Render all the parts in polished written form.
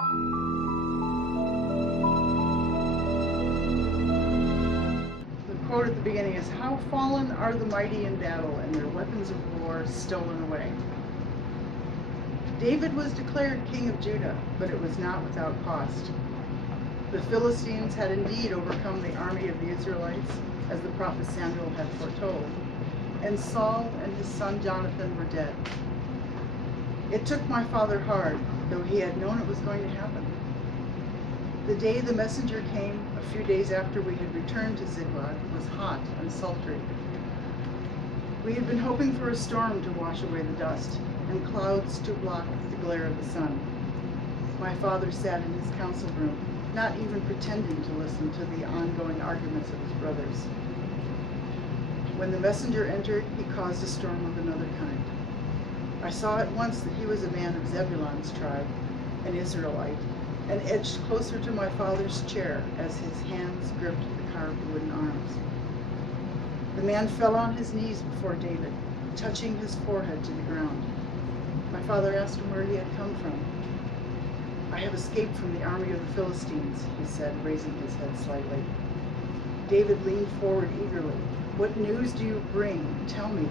The quote at the beginning is, "How fallen are the mighty in battle, and their weapons of war stolen away." David was declared king of Judah, but it was not without cost. The Philistines had indeed overcome the army of the Israelites, as the prophet Samuel had foretold, and Saul and his son Jonathan were dead. It took my father hard, though he had known it was going to happen. The day the messenger came, a few days after we had returned to Ziklag, was hot and sultry. We had been hoping for a storm to wash away the dust, and clouds to block the glare of the sun. My father sat in his council room, not even pretending to listen to the ongoing arguments of his brothers. When the messenger entered, he caused a storm of another kind. I saw at once that he was a man of Zebulun's tribe, an Israelite, and edged closer to my father's chair as his hands gripped the carved wooden arms. The man fell on his knees before David, touching his forehead to the ground. My father asked him where he had come from. "I have escaped from the army of the Philistines," he said, raising his head slightly. David leaned forward eagerly. "What news do you bring? Tell me."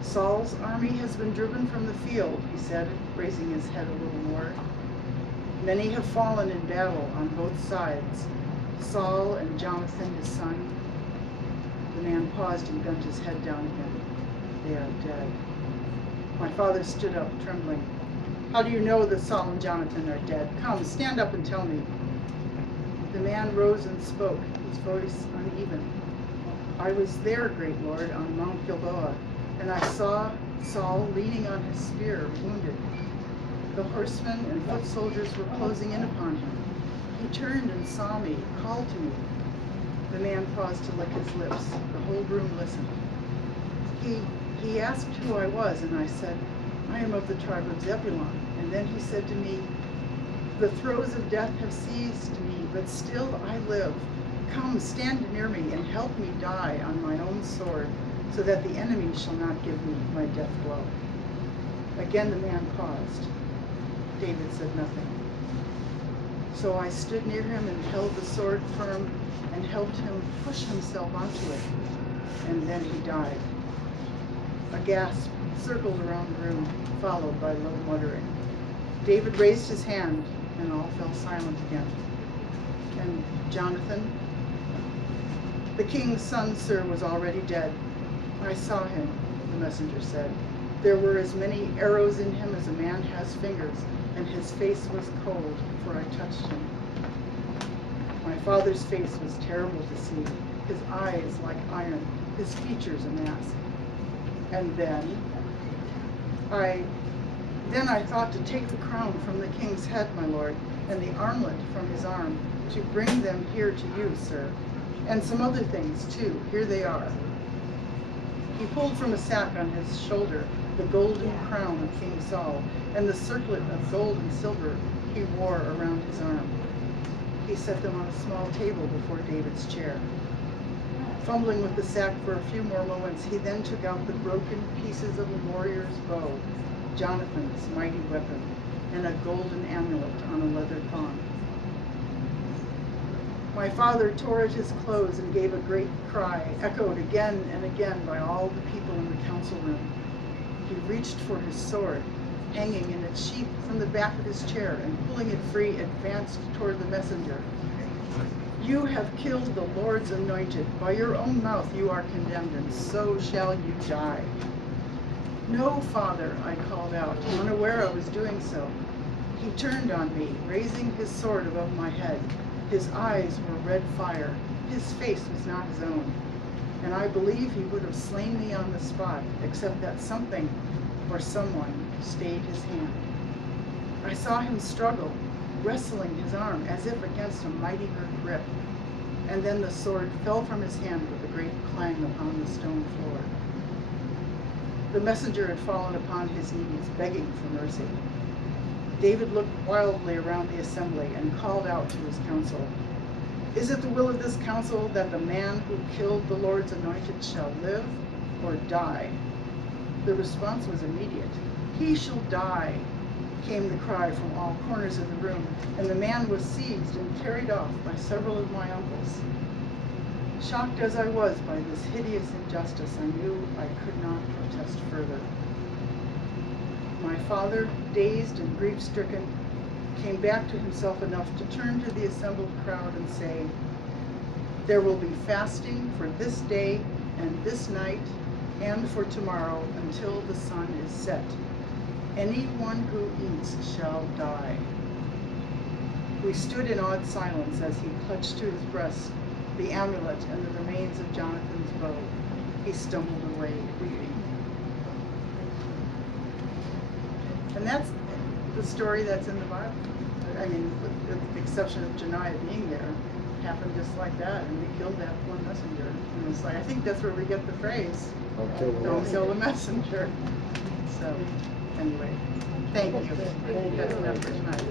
"Saul's army has been driven from the field," he said, raising his head a little more. "Many have fallen in battle on both sides, Saul and Jonathan his son." The man paused and bent his head down again. "They are dead." My father stood up, trembling. "How do you know that Saul and Jonathan are dead? Come, stand up and tell me." The man rose and spoke, his voice uneven. "I was there, great Lord, on Mount Gilboa, and I saw Saul leaning on his spear, wounded. The horsemen and foot soldiers were closing in upon him. He turned and saw me, called to me." The man paused to lick his lips. The whole room listened. He asked who I was, and I said, "I am of the tribe of Zebulun." And then he said to me, "The throes of death have seized me, but still I live. Come, stand near me, and help me die on my own sword, so that the enemy shall not give me my death blow." Again the man paused. David said nothing. So I stood near him and held the sword firm and helped him push himself onto it, and then he died. A gasp circled around the room, followed by low muttering. David raised his hand, and all fell silent again. "And Jonathan?" "The king's son, sir, was already dead. I saw him," the messenger said. "There were as many arrows in him as a man has fingers, and his face was cold, for I touched him." My father's face was terrible to see, his eyes like iron, his features a mask. "And then I thought to take the crown from the king's head, my lord, and the armlet from his arm, to bring them here to you, sir. And some other things, too. Here they are." He pulled from a sack on his shoulder the golden crown of King Saul, and the circlet of gold and silver he wore around his arm. He set them on a small table before David's chair. Fumbling with the sack for a few more moments, he then took out the broken pieces of a warrior's bow, Jonathan's mighty weapon, and a golden amulet on a leather thong. My father tore at his clothes and gave a great cry, echoed again and again by all the people in the council room. He reached for his sword, hanging in its sheath from the back of his chair, and pulling it free, advanced toward the messenger. "You have killed the Lord's anointed. By your own mouth you are condemned, and so shall you die." "No, father," I called out, unaware I was doing so. He turned on me, raising his sword above my head. His eyes were red fire. His face was not his own, and I believe he would have slain me on the spot, except that something or someone stayed his hand. I saw him struggle, wrestling his arm as if against a mightier grip, and then the sword fell from his hand with a great clang upon the stone floor. The messenger had fallen upon his knees, begging for mercy. David looked wildly around the assembly and called out to his council, "Is it the will of this council that the man who killed the Lord's anointed shall live or die?" The response was immediate. "He shall die." came the cry from all corners of the room, and the man was seized and carried off by several of my uncles. Shocked as I was by this hideous injustice, I knew I could not protest further. My father, dazed and grief-stricken, came back to himself enough to turn to the assembled crowd and say, "There will be fasting for this day and this night and for tomorrow until the sun is set. Anyone who eats shall die." We stood in awed silence as he clutched to his breast the amulet and the remains of Jonathan's bow. He stumbled away, weeping. And that's the story that's in the Bible. I mean, with the exception of Janiah being there, it happened just like that, and they killed that poor messenger. And it's like, I think that's where we get the phrase, "Don't kill the messenger." So, anyway, thank you. That's enough for tonight.